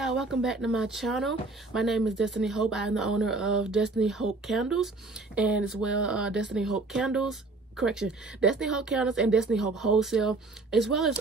y'all, welcome back to my channel. My name is Destiny Hope. I am the owner of Destiny Hope Candles and as well Destiny Hope Candles and Destiny Hope Wholesale, as well as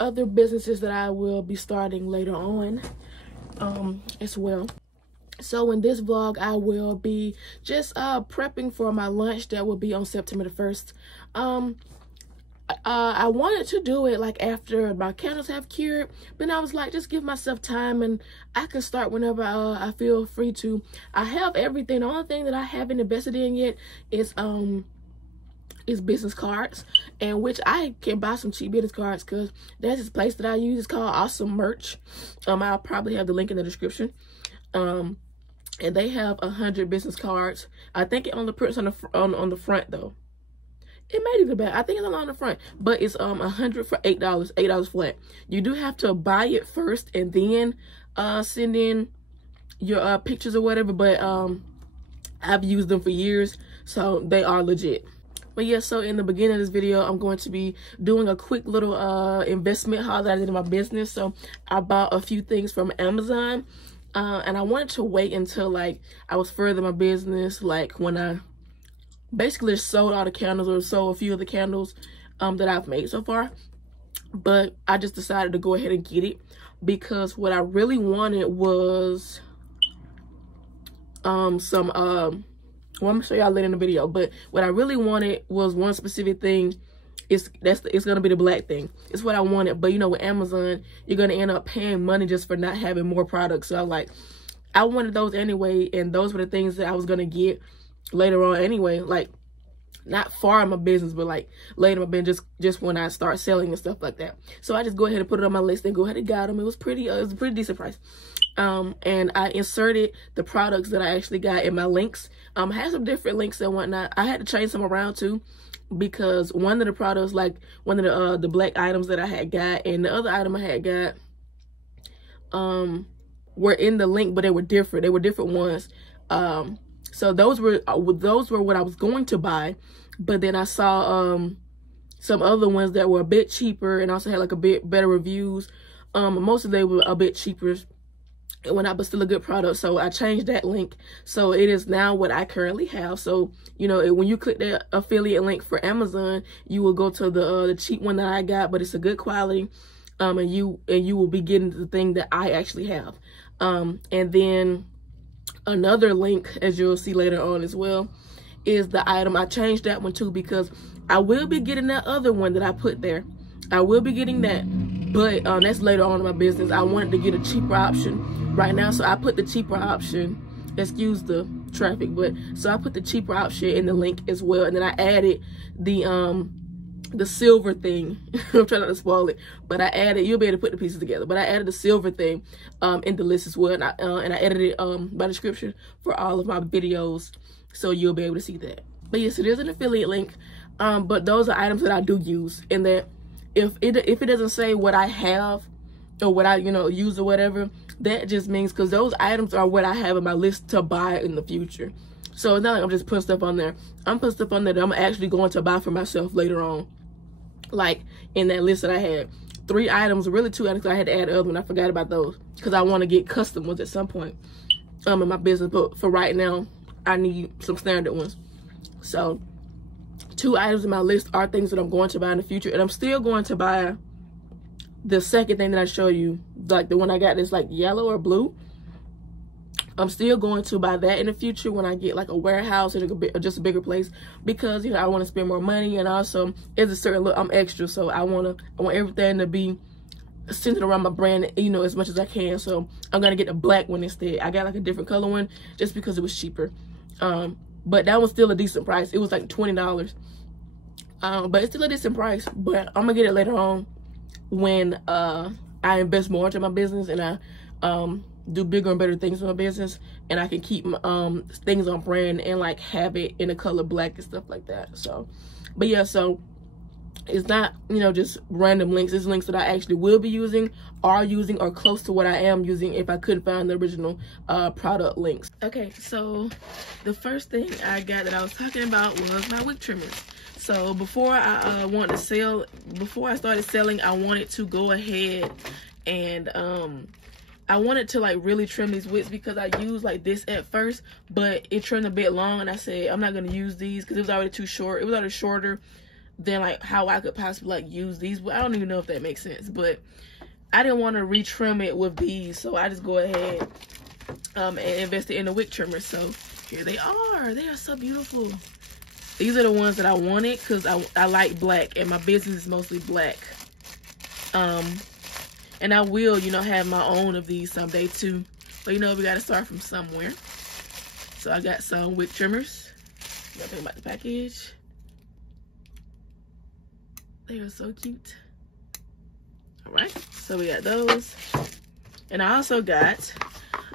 other businesses that I will be starting later on as well. So in this vlog, I will be just prepping for my lunch that will be on September the 1st. I wanted to do it like after my candles have cured, but I was like, just give myself time and I can start whenever I feel free to. I have everything. The only thing that I haven't invested in yet is business cards, and which I can buy some cheap business cards because there's this place that I use. It's called Awesome Merch. I'll probably have the link in the description. And they have 100 business cards. I think it only prints on the front though. It may be the back. I think it's on the front, but it's 100 for $8 flat. You do have to buy it first and then send in your pictures or whatever. But I've used them for years, so they are legit. But yeah, so in the beginning of this video, I'm going to be doing a quick little investment haul that I did in my business. So I bought a few things from Amazon, and I wanted to wait until like I was further in my business, like when I basically sold all the candles or sold a few of the candles that I've made so far. But I just decided to go ahead and get it because what I really wanted was well, I'm gonna show y'all later in the video, but what I really wanted was one specific thing. It's gonna be the black thing. It's what I wanted, but you know, with Amazon, you're gonna end up paying money just for not having more products. So I wanted those anyway, and those were the things that I was gonna get later on anyway, like not far in my business, but like later in my business, just when I start selling and stuff like that. So I just go ahead and put it on my list and go ahead and got them. It was pretty, it was a pretty decent price. And I inserted the products that I actually got in my links. I had some different links and whatnot. I had to change some around too, because one of the products, like one of the black items that I had got and the other item I had got, were in the link, but they were different. They were different ones. So those were what I was going to buy, but then I saw some other ones that were a bit cheaper and also had like a bit better reviews. Most of them were a bit cheaper, but still a good product. So I changed that link, so it is now what I currently have. So you know, when you click that affiliate link for Amazon, you will go to the cheap one that I got, but it's a good quality, and you will be getting the thing that I actually have, and then another link, as you'll see later on as well, is the item. I changed that one too because I will be getting that other one that I put there. I will be getting that, but that's later on in my business. I wanted to get a cheaper option right now, so I put the cheaper option, excuse the traffic, but so I put the cheaper option in the link as well, and then I added the silver thing. I'm trying not to spoil it, but I added, you'll be able to put the pieces together, but I added the silver thing in the list as well, and I edited it by description for all of my videos, so you'll be able to see that. But yes, it is an affiliate link, but those are items that I do use, and that if it doesn't say what I have or what I use or whatever, that just means because those items are what I have in my list to buy in the future. So it's not like I'm just putting stuff on there. I'm putting stuff on there that I'm actually going to buy for myself later on. Like in that list that I had, 3 items, really 2 items. I had to add the other one. I forgot about those because I want to get custom ones at some point in my business. But for right now, I need some standard ones. So 2 items in my list are things that I'm going to buy in the future, and I'm still going to buy the second thing that I show you, like the one I got that's like yellow or blue. I'm still going to buy that in the future when I get like a warehouse and just a bigger place, because I want to spend more money, and also it's a certain look. I'm extra, so I want everything to be centered around my brand, as much as I can. So I'm gonna get the black one instead. I got like a different color one just because it was cheaper, but that was still a decent price. It was like $20, but it's still a decent price. But I'm gonna get it later on when I invest more into my business and I do bigger and better things in my business, and I can keep things on brand and like have it in the color black and stuff like that. So, but yeah, so it's not just random links. It's links that I actually will be using, are using, or close to what I am using if I couldn't find the original product links. Okay, so the first thing I got that I was talking about was my wick trimmers. So before I before I started selling, I wanted to go ahead and I wanted to like really trim these wicks because I used like this at first, but it trimmed a bit long, and I said I'm not gonna use these because it was already too short. It was already shorter than like how I could possibly like use these. But I don't even know if that makes sense. But I didn't want to retrim it with these, so I just go ahead and invested in the wick trimmer. So here they are. They are so beautiful. These are the ones that I wanted because I like black, and my business is mostly black. And I will, you know, have my own of these someday too. But, you know, we got to start from somewhere. So I got some wick trimmers. You gotta think about the package. They are so cute. All right, so we got those. And I also got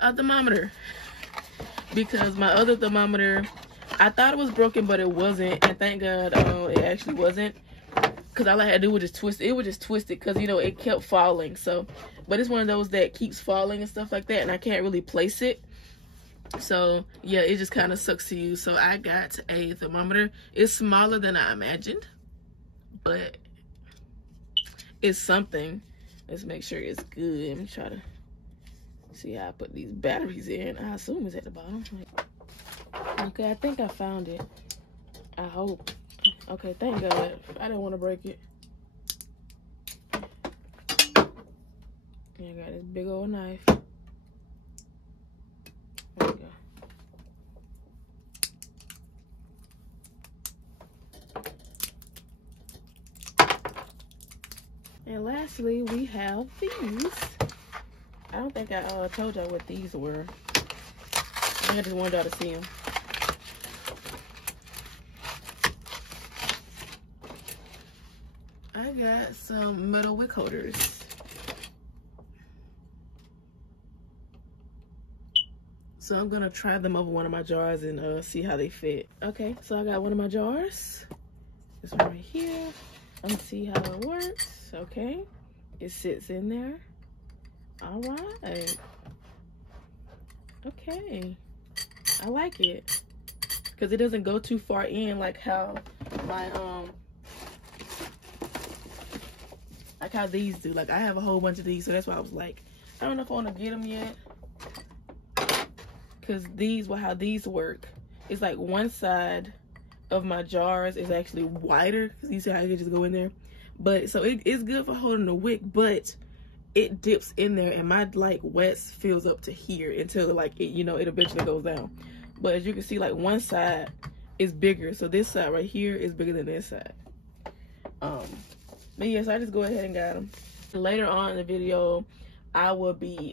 a thermometer. Because my other thermometer, I thought it was broken, but it wasn't. And thank God it actually wasn't. Because all I had to do was just twist it. It was just twisted because, you know, it kept falling. So, but it's one of those that keeps falling and stuff like that. And I can't really place it. So, yeah, it just kind of sucks to use. So, I got a thermometer. It's smaller than I imagined. But it's something. Let's make sure it's good. Let me try to see how I put these batteries in. I assume it's at the bottom. Okay, I think I found it. I hope. Okay, thank God. I didn't want to break it. Yeah, I got this big old knife. There we go. And lastly, we have these. I don't think I told y'all what these were. I just wanted y'all to see them. I got some metal wick holders. So I'm gonna try them over one of my jars and see how they fit. Okay, so I got one of my jars. This one right here. I'm gonna see how it works. Okay, it sits in there. All right. Okay, I like it because it doesn't go too far in like how my like how these do. Like I have a whole bunch of these, so that's why I was like, I don't know if I want to get them yet. Cause these, well, how these work, it's like one side of my jars is actually wider. Cause you see how I can just go in there. But so it's good for holding the wick, but it dips in there, and my like wets fills up to here until like it, you know, it eventually goes down. But as you can see, like one side is bigger, so this side right here is bigger than this side. But yes, I just go ahead and got them. Later on in the video, I will be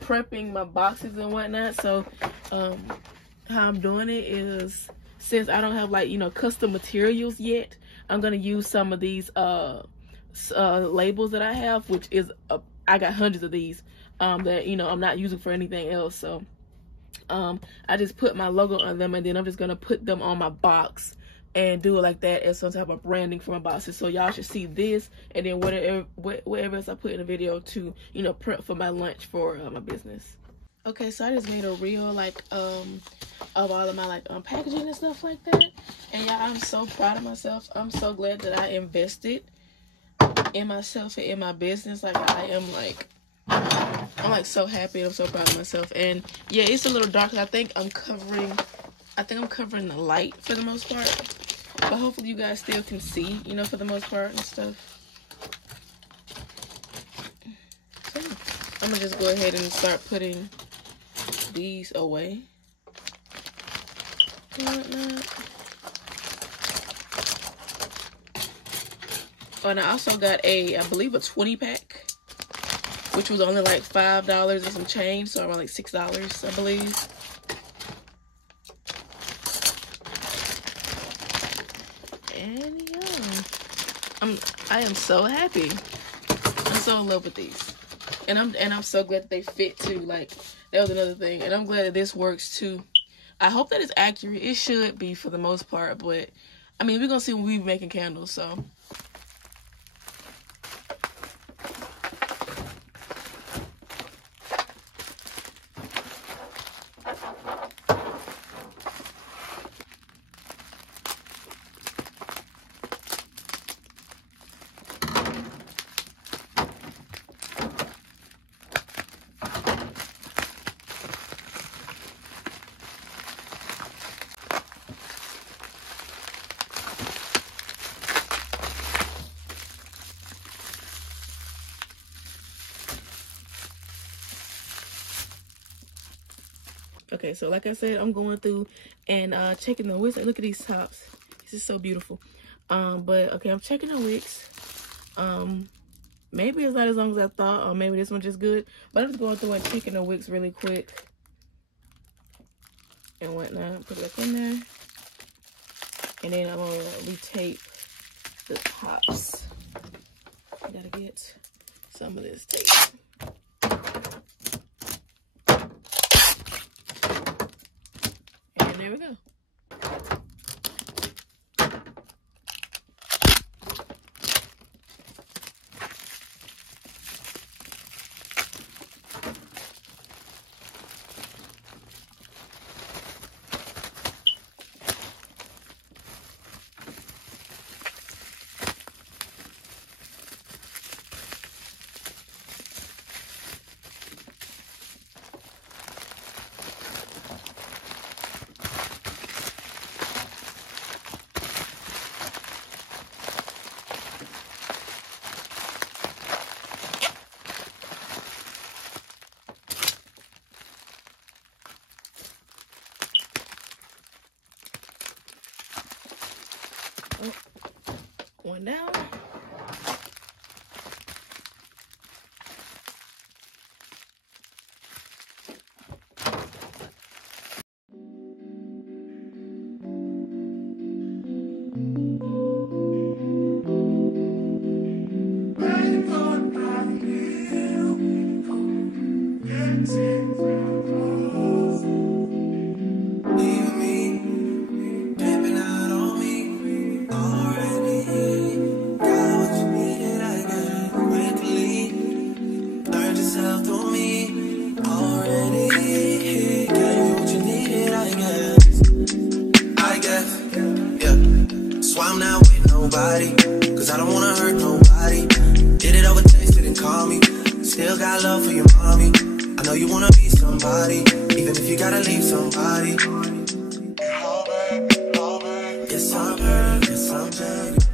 prepping my boxes and whatnot. So how I'm doing it is, since I don't have like, you know, custom materials yet, I'm gonna use some of these labels that I have, which is I got hundreds of these that, you know, I'm not using for anything else. So I just put my logo on them, and then I'm just gonna put them on my box and do it like that as some type of branding for my boxes. So y'all should see this, and then whatever else I put in the video to, you know, prep for my lunch for my business. Okay, so I just made a reel like of all of my like packaging and stuff like that. And y'all, I'm so proud of myself. I'm so glad that I invested in myself and in my business. Like I'm like so happy. I'm so proud of myself. And yeah, it's a little dark. I think I'm covering the light for the most part. But hopefully you guys still can see, you know, for the most part and stuff. So I'm gonna just go ahead and start putting these away and whatnot. Oh, and I also got I believe a 20 pack, which was only like $5 and some change, so around like $6, I believe. And yeah, I am so happy. I'm so in love with these, and I'm so glad that they fit too. Like that was another thing, and I'm glad that this works too. I hope that it's accurate. It should be for the most part, but I mean, we're gonna see when we be making candles, so. Okay, so like I said, I'm going through and checking the wicks. Look at these tops. This is so beautiful. But okay, I'm checking the wicks. Maybe it's not as long as I thought, or maybe this one's just good. But I'm just going through and checking the wicks really quick and whatnot. Put it back in there, and then I'm gonna retape the tops. I gotta get some of this tape. And there we go. Oh, one down. Cause I don't wanna hurt nobody. Did it over text, didn't call me. Still got love for your mommy. I know you wanna be somebody, even if you gotta leave somebody. Yes, I'm hurt, yes, I'm jaded.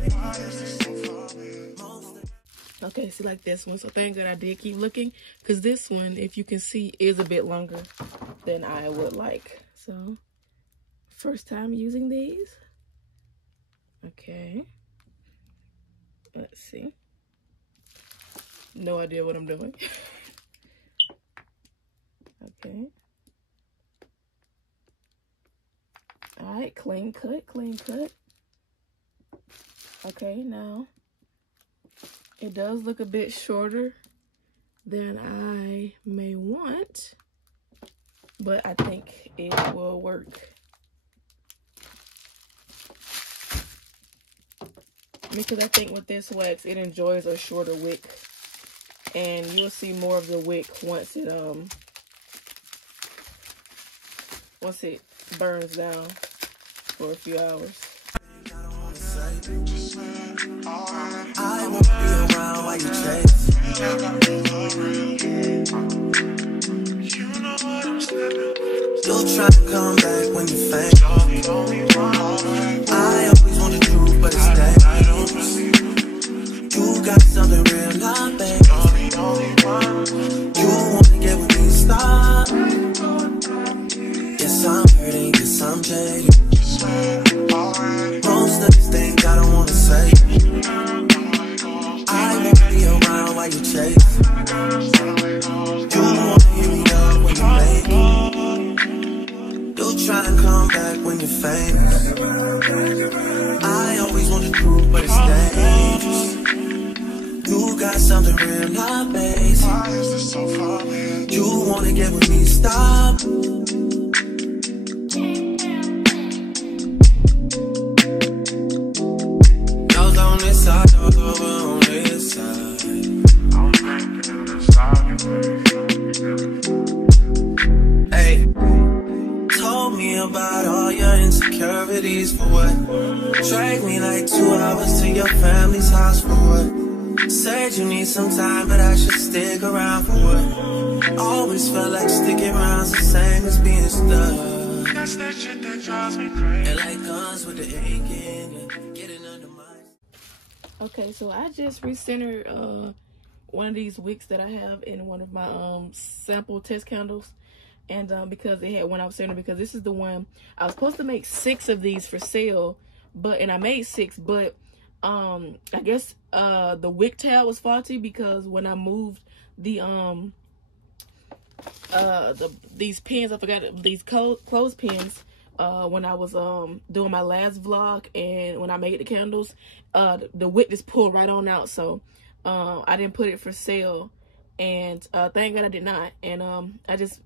Okay, see, like this one. So thank God I did keep looking, because this one, if you can see, is a bit longer than I would like. So first time using these. Okay, let's see. No idea what I'm doing. Okay. All right, clean cut, clean cut. Okay, now it does look a bit shorter than I may want, but I think it will work. Because I think with this wax, it enjoys a shorter wick, and you'll see more of the wick once it burns down for a few hours. I won't be around while you chase. You'll try to come back when you faint. I always want the truth, but it's dangerous. You got something real, not bad. You wanna get with me, stop. Yes, I'm hurting, yes, I'm jaded. Most of these things I don't wanna say. I won't be around while you chase. You wanna hear me up when you make it. You'll try and come back when you're famous. I always want the truth, but it's dangerous. You got something real, not basic. You wanna get with me, stop. Those on this side, those over on this side. Hey, told me about all your insecurities for what? Drag me like 2 hours to your family's house for what? Said you need some time, but I should stick around for what? Always felt like sticking around's the same as being stuck. That's that shit that drives me crazy. And like guns with the ink in, getting under my... Okay, so I just recentered one of these wicks that I have in one of my sample test candles. And because they had one out center, because this is the one I was supposed to make 6 of these for sale, and I made 6, but I guess the wick tab was faulty, because when I moved these pins, I forgot these clothespins when I was doing my last vlog, and when I made the candles, the wick just pulled right on out. So I didn't put it for sale, and thank God I did not. And I just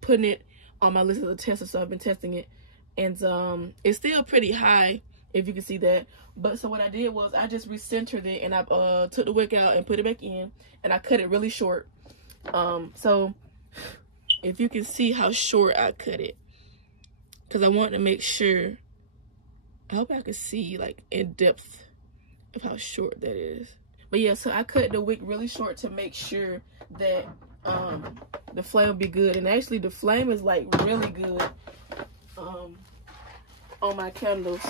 putting it on my list of the testers, so I've been testing it, and it's still pretty high, if you can see that. But so what I did was I just recentered it, and I took the wick out and put it back in, and I cut it really short. So if you can see how short I cut it, because I wanted to make sure, I hope I can see like in depth of how short that is. But yeah, so I cut the wick really short to make sure that the flame will be good. And actually the flame is like really good on my candles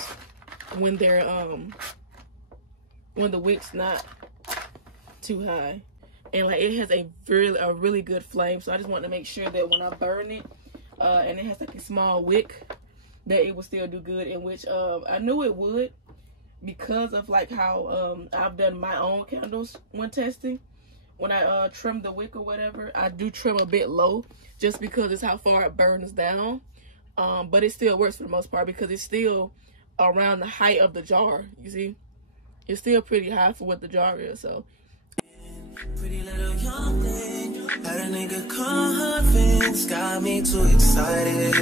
when they're when the wick's not too high, and like it has a really good flame. So I just want to make sure that when I burn it and it has like a small wick, that it will still do good, in which I knew it would, because of like how I've done my own candles when testing. When I trim the wick or whatever, I do trim a bit low, just because it's how far it burns down. But it still works for the most part, because it's still around the height of the jar. You see, it's still pretty high for what the jar is. So pretty little young thing, had a nigga convinced, got me too excited.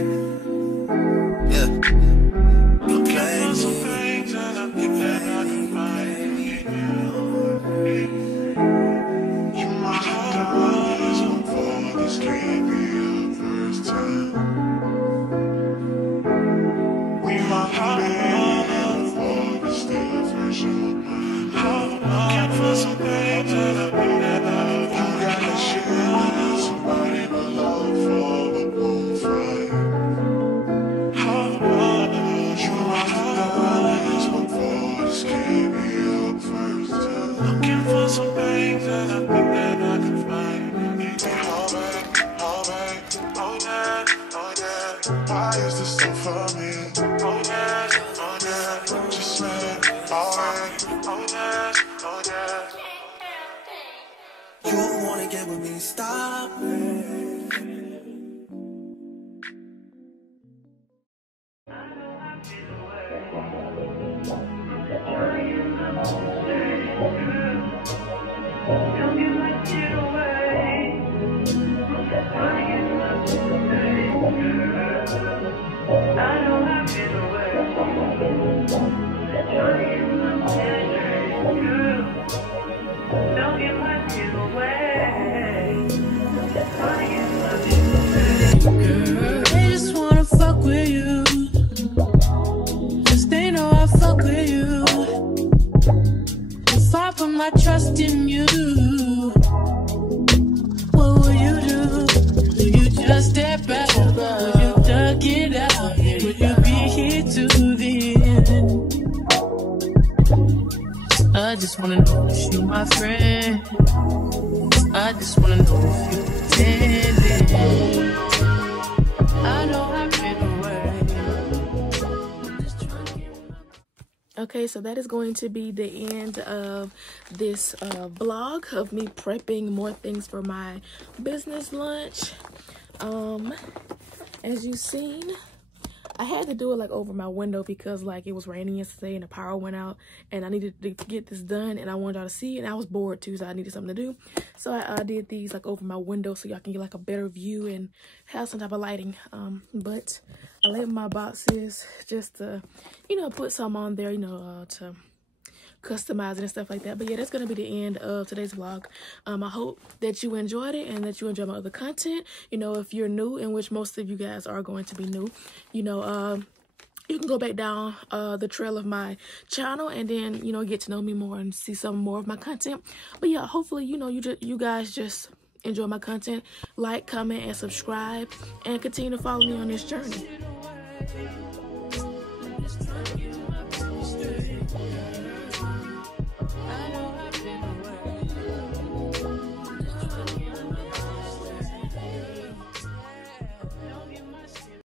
Yeah, you play me, you play me. You might have to rise before this can't be our first time. We might have to before this still fresh in my mind. I'm looking for some things that I've been at. You got that shit with somebody but love for the moon fry. You might have to rise before this can't be our first time. Looking for some things that I think that I can find. Oh yeah, oh yeah. Why is this so for me? Oh yeah, just say alright. Oh yeah. You wanna get with me? Stop it. They just wanna fuck with you, 'cause they know I fuck with you. If I put my trust in you, what would you do? Would you just step back? Would you duck it out? Would you be here to the end? I just wanna know if you my friend. I just wanna know if you pretending. I know I've been away. okay, so that is going to be the end of this vlog of me prepping more things for my business lunch. As you've seen, I had to do it like over my window, because like it was raining yesterday and the power went out, and I needed to get this done, and I wanted y'all to see it, and I was bored too, so I needed something to do. So I did these like over my window, so y'all can get like a better view and have some type of lighting. But I labeled my boxes just to, you know, put some on there, you know, to customize it and stuff like that. But yeah, that's gonna be the end of today's vlog. I hope that you enjoyed it and that you enjoy my other content. You know, if you're new, in which most of you guys are going to be new, you know, you can go back down the trail of my channel and then, you know, get to know me more and see some more of my content. But yeah, hopefully, you know, you guys just enjoy my content. Like, comment, and subscribe, and continue to follow me on this journey. I know